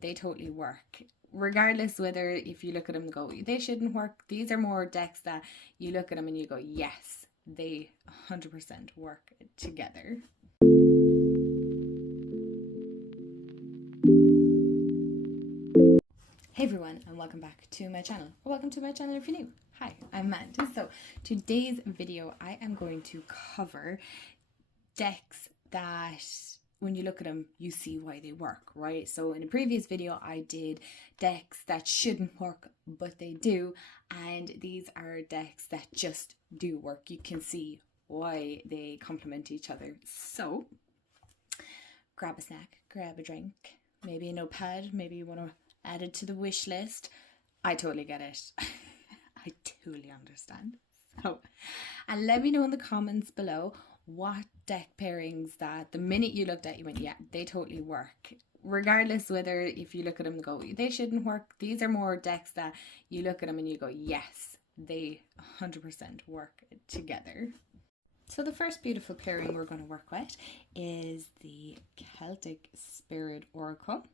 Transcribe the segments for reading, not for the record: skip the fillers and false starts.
they totally work. Regardless whether if you look at them and go, they shouldn't work. These are more decks that you look at them and you go, yes, they 100% work together. Hey everyone, and welcome back to my channel. Or welcome to my channel if you're new. Hi, I'm Mandy. So today's video, I am going to cover decks that when you look at them, you see why they work, right? So in a previous video, I did decks that shouldn't work, but they do. And these are decks that just do work. You can see why they complement each other. So grab a snack, grab a drink, maybe a notepad, maybe you want to add it to the wish list. I totally get it. I totally understand. So, and let me know in the comments below what deck pairings that the minute you looked at, you went, yeah, they totally work. Regardless whether if you look at them and go, they shouldn't work. These are more decks that you look at them and you go, yes, they 100% work together. So the first beautiful pairing we're going to work with is the Celtic Spirit Oracle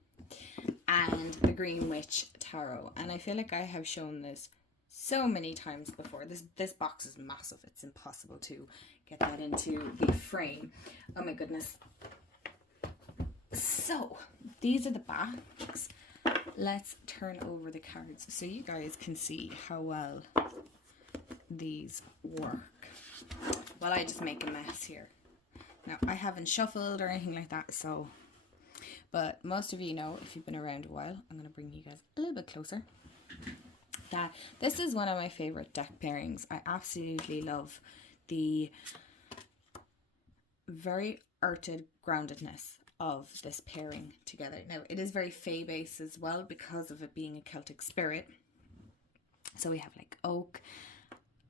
and the Green Witch Tarot. And I feel like I have shown this so many times before. This box is massive. It's impossible to get that into the frame. Oh my goodness. So these are the backs. Let's turn over the cards so you guys can see how well these work. Well, I just make a mess here. Now, I haven't shuffled or anything like that, so, but most of you know, if you've been around a while, I'm going to bring you guys a little bit closer, that this is one of my favorite deck pairings. I absolutely love the very arted groundedness of this pairing together. Now, it is very fae based as well because of it being a Celtic spirit. So we have like oak,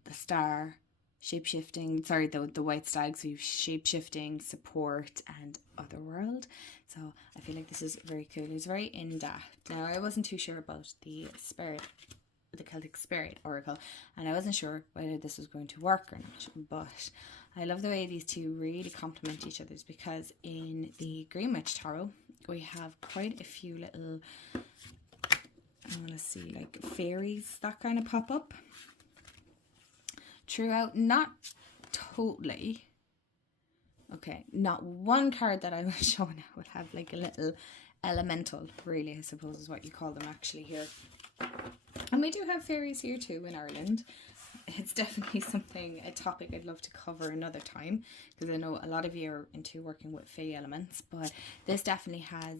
the star, shape-shifting, sorry, the white stag, so you have shape-shifting, support, and otherworld. So I feel like this is very cool. It's very in-depth. Now, I wasn't too sure about the Celtic Spirit Oracle, and I wasn't sure whether this was going to work or not, but I love the way these two really complement each other, because in the Green Witch Tarot, we have quite a few little, I want to see, like fairies that kind of pop up throughout. Not totally. Okay, not one card that I was showing now would have like a little elemental, really, I suppose is what you call them actually here. And we do have fairies here too in Ireland. It's definitely something, a topic I'd love to cover another time, because I know a lot of you are into working with fae elements, but this definitely has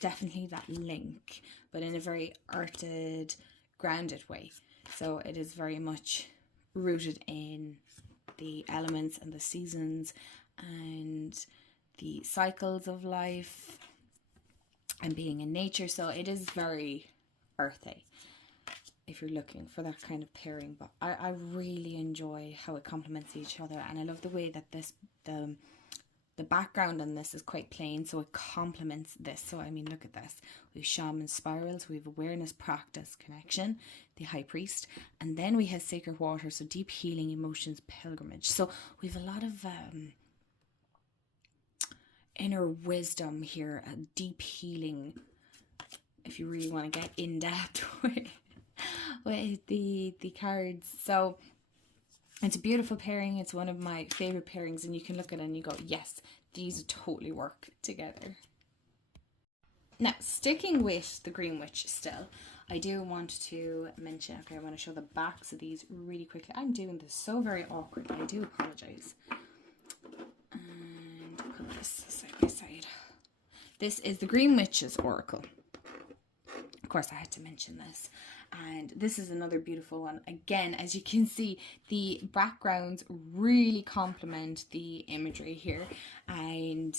that link, but in a very arted, grounded way. So it is very much rooted in the elements and the seasons and the cycles of life and being in nature. So it is very earthy if you're looking for that kind of pairing. But I really enjoy how it complements each other, and I love the way that the background on this is quite plain, so it complements this. So I mean, look at this. We have shaman spirals, we have awareness, practice, connection, the high priest, and then we have sacred water, so deep healing, emotions, pilgrimage. So we have a lot of inner wisdom here, a deep healing, if you really want to get in depth with the cards. So it's a beautiful pairing. It's one of my favorite pairings, and you can look at it and you go, yes, these totally work together. Now, sticking with the Green Witch still, I do want to mention, okay, I want to show the backs of these really quickly. I'm doing this so very awkward. I do apologize. And put this side by side. This is the Green Witch's Oracle. Of course, I had to mention this. And this is another beautiful one. Again, as you can see, the backgrounds really complement the imagery here, and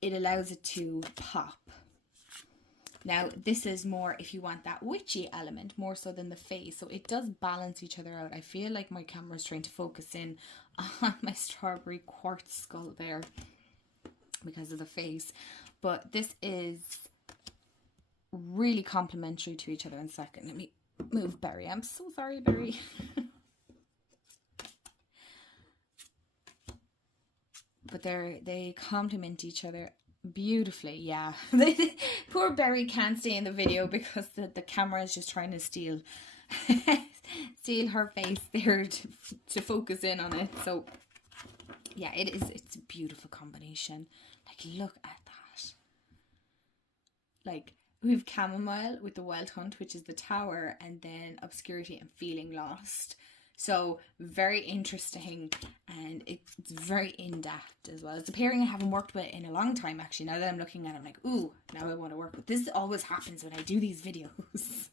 it allows it to pop. Now, this is more if you want that witchy element, more so than the face. So it does balance each other out. I feel like my camera is trying to focus in on my strawberry quartz skull there because of the face. But this is really complementary to each other. In a second, let me move Barry. I'm so sorry, Barry. But they complement each other beautifully, yeah. Poor Berry can't stay in the video because the camera is just trying to steal steal her face there to focus in on it. So yeah, it's a beautiful combination. Like, look at that. Like, we've chamomile with the wild hunt, which is the tower, and then obscurity and feeling lost. So very interesting, and it's very in-depth as well. It's a pairing I haven't worked with in a long time, actually. Now that I'm looking at it, I'm like, ooh, now I want to work with this. Always happens when I do these videos.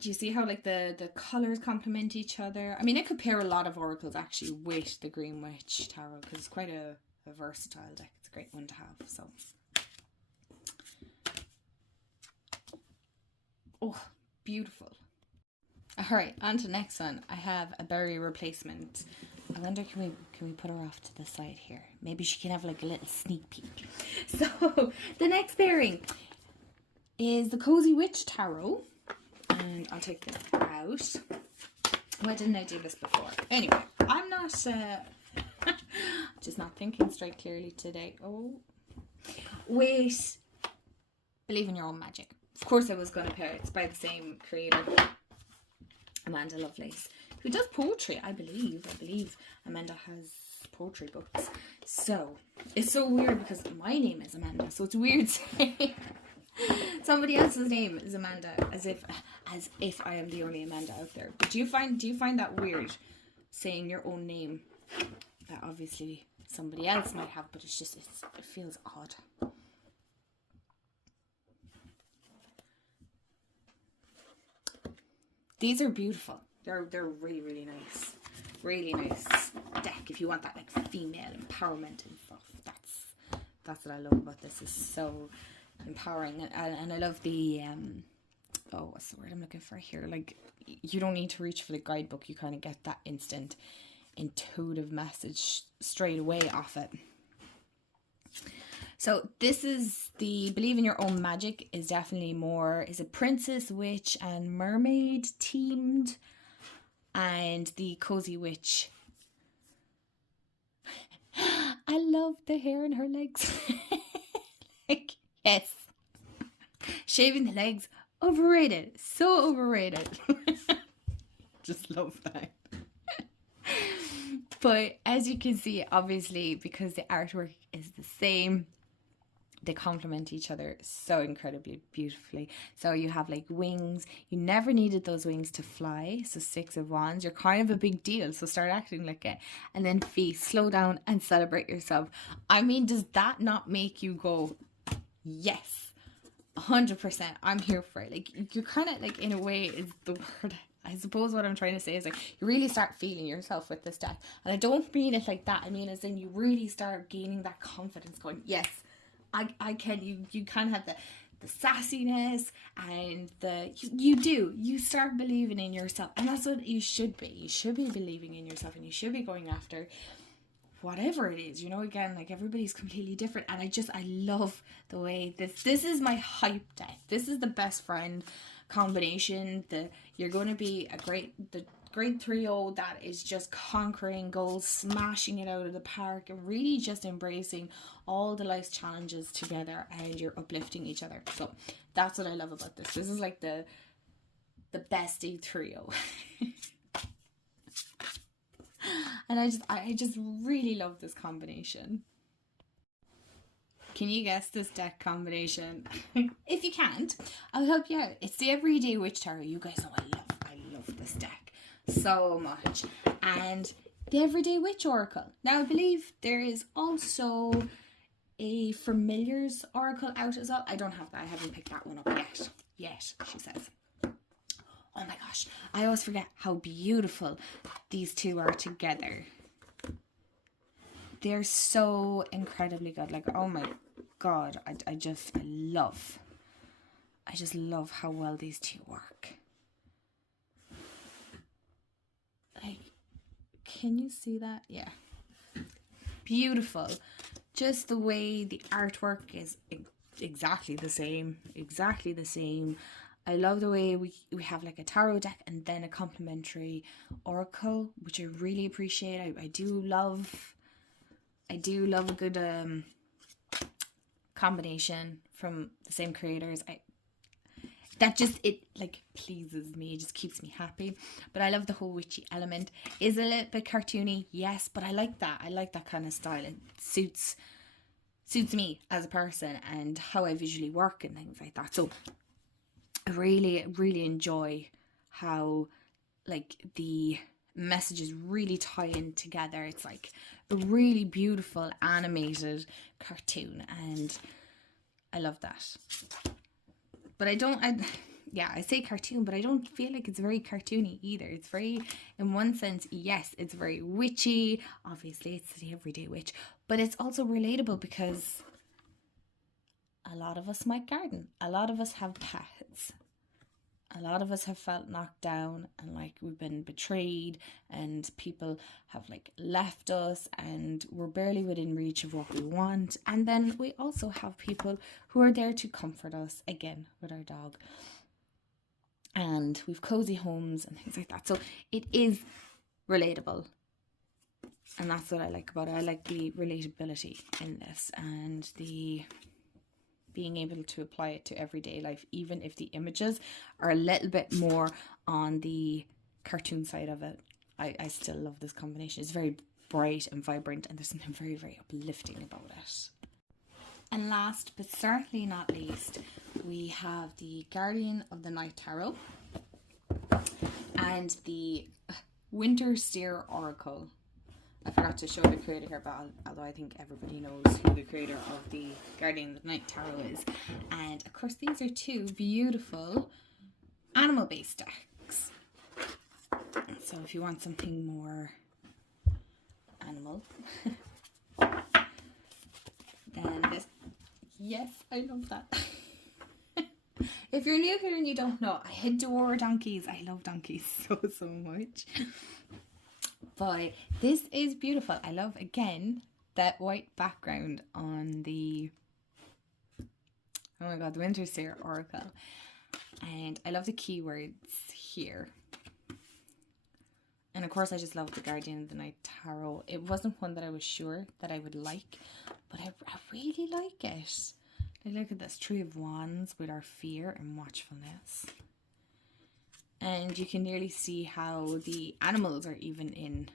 Do you see how like the colours complement each other? I mean, I could pair a lot of oracles actually with the Green Witch Tarot, because it's quite a versatile deck. It's a great one to have. So, oh, beautiful. Alright, on to the next one. I have a berry replacement. I wonder, can we put her off to the side here? Maybe she can have like a little sneak peek. So, the next pairing is the Cozy Witch Tarot. And I'll take this out. Why didn't I do this before? Anyway, I'm not, just not thinking straight clearly today. Oh. Wait. Believe in Your Own Magic. Of course I was going to pair it. It's by the same creator, Amanda Lovelace, who does poetry, I believe. Amanda has poetry books. So, it's so weird because my name is Amanda, so it's weird saying somebody else's name is Amanda, as if I am the only Amanda out there. But do you find that weird, saying your own name that obviously somebody else might have, but it feels odd. These are beautiful. They're really, really nice. Really nice deck if you want that like female empowerment and stuff. That's what I love about this. It's so empowering, and I love the oh, what's the word I'm looking for here? Like, you don't need to reach for the guidebook. You kind of get that instant intuitive message straight away off it. So this is the Believe in Your Own Magic is definitely more, is a princess, witch and mermaid themed, and the Cozy Witch. I love the hair in her legs. Like, yes. Shaving the legs, overrated. So overrated. Just love that. But as you can see, obviously, because the artwork is the same, they complement each other so incredibly beautifully. So you have like wings. You never needed those wings to fly. So 6 of Wands, you're kind of a big deal. So start acting like it. And then feet, slow down and celebrate yourself. I mean, does that not make you go, yes, 100%, I'm here for it? Like, you're kind of like, in a way is the word, I suppose what I'm trying to say is like, you really start feeling yourself with this deck. And I don't mean it like that. I mean as in you really start gaining that confidence, going, yes, I can. You kind of have the sassiness and you start believing in yourself, and that's what you should be. You should be believing in yourself, and you should be going after whatever it is, you know. Again, like, everybody's completely different, and I love the way this is my hype deck. This is the best friend combination. You're going to be the great trio that is just conquering goals, smashing it out of the park, and really just embracing all the life's challenges together, and you're uplifting each other. So that's what I love about this. This is like the bestie trio. And I just really love this combination. Can you guess this deck combination? If you can't, I'll help you out. It's the Everyday Witch Tarot. You guys know I love this deck so much. And the Everyday Witch Oracle. Now, I believe there is also a Familiars Oracle out as well. I don't have that. I haven't picked that one up yet, she says. Oh my gosh, I always forget how beautiful these two are together. They're so incredibly good. Like, oh my god, I just love how well these two work. Like, can you see that? Yeah. Beautiful. Just the way the artwork is exactly the same. I love the way we have like a tarot deck and then a complementary oracle, which I really appreciate. I do love I do love a good combination from the same creators. It like pleases me, it just keeps me happy. But I love the whole witchy element. Is a little bit cartoony, yes, but I like that kind of style. It suits me as a person and how I visually work and things like that. So I really, really enjoy how like the messages really tie in together. It's like a really beautiful animated cartoon and I love that. But I say cartoon, but I don't feel like it's very cartoony either. It's very, in one sense, yes, it's very witchy. Obviously, it's the everyday witch. But it's also relatable because a lot of us might garden. A lot of us have pets. A lot of us have felt knocked down and like we've been betrayed and people have like left us and we're barely within reach of what we want. And then we also have people who are there to comfort us, again, with our dog. And we've cozy homes and things like that. So it is relatable. And that's what I like about it. I like the relatability in this and the being able to apply it to everyday life, even if the images are a little bit more on the cartoon side of it. I still love this combination. It's very bright and vibrant and there's something very, very uplifting about it. And last but certainly not least, we have the Guardian of the Night Tarot and the Winter Steer Oracle. I forgot to show the creator here, but although I think everybody knows who the creator of the Guardian of the Night Tarot is. And of course these are two beautiful animal-based decks. So if you want something more animal, then this, yes, I love that. If you're new here and you don't know, I adore donkeys. I love donkeys so much. But this is beautiful. I love, again, that white background on the, oh my god, the Winter Steer Oracle. And I love the keywords here. And of course, I just love the Guardian of the Night Tarot. It wasn't one that I was sure that I would like, but I really like it. Look at this, Tree of Wands with our fear and watchfulness. And you can nearly see how the animals are even in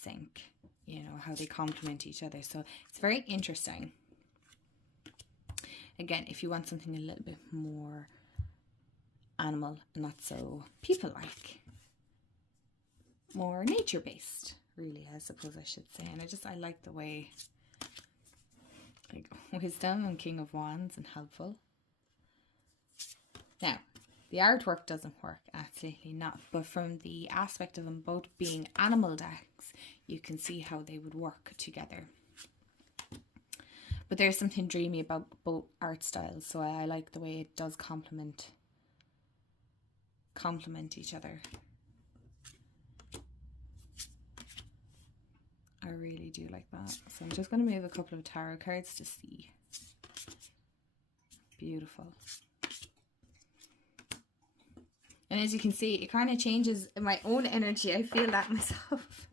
sync, you know, how they complement each other. So it's very interesting. Again, if you want something a little bit more animal, not so people-like, more nature-based, really, I suppose I should say. And I like the way, like, wisdom and King of Wands and helpful. Now, the artwork doesn't work, absolutely not. But from the aspect of them both being animal decks, you can see how they would work together. But there's something dreamy about both art styles, so I like the way it does complement each other. I really do like that. So I'm just going to move a couple of tarot cards to see. Beautiful. And as you can see, it kind of changes my own energy. I feel that myself.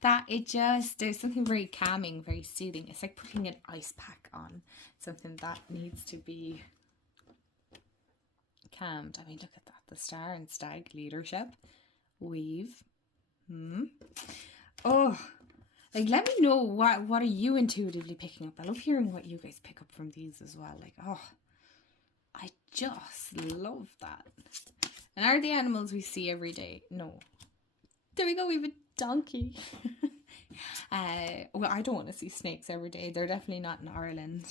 That it just, there's something very calming, very soothing. It's like putting an ice pack on. Something that needs to be calmed. I mean, look at that. The Star and Stag, leadership, weave. Oh, like, let me know what are you intuitively picking up. I love hearing what you guys pick up from these as well. Like, oh, I just love that. And are the animals we see every day? No. There we go, we have a donkey. Well, I don't want to see snakes every day. They're definitely not in Ireland.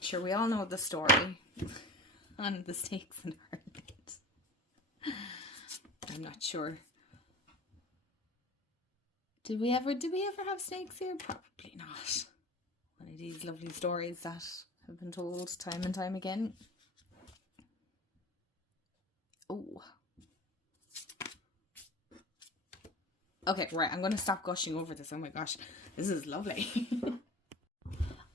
Sure, we all know the story on the snakes in Ireland. I'm not sure. Did we ever have snakes here? Probably not. One of these lovely stories that have been told time and time again. Oh. Okay, right, I'm going to stop gushing over this. Oh my gosh, this is lovely.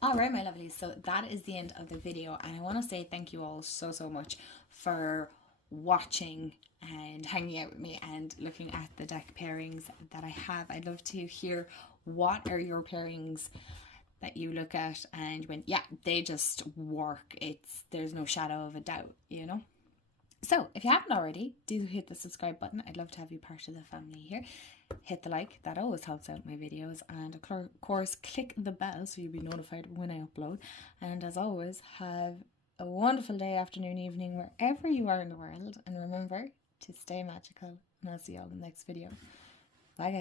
Alright, my lovelies, so that is the end of the video. And I want to say thank you all so much for watching and hanging out with me and looking at the deck pairings that I have. I'd love to hear what are your pairings that you look at and when, yeah, they just work. There's no shadow of a doubt, you know. So if you haven't already, do hit the subscribe button. I'd love to have you part of the family here. Hit the like, that always helps out my videos, and of course click the bell so you'll be notified when I upload. And as always, have a wonderful day, afternoon, evening, wherever you are in the world, and remember to stay magical, and I'll see you all in the next video.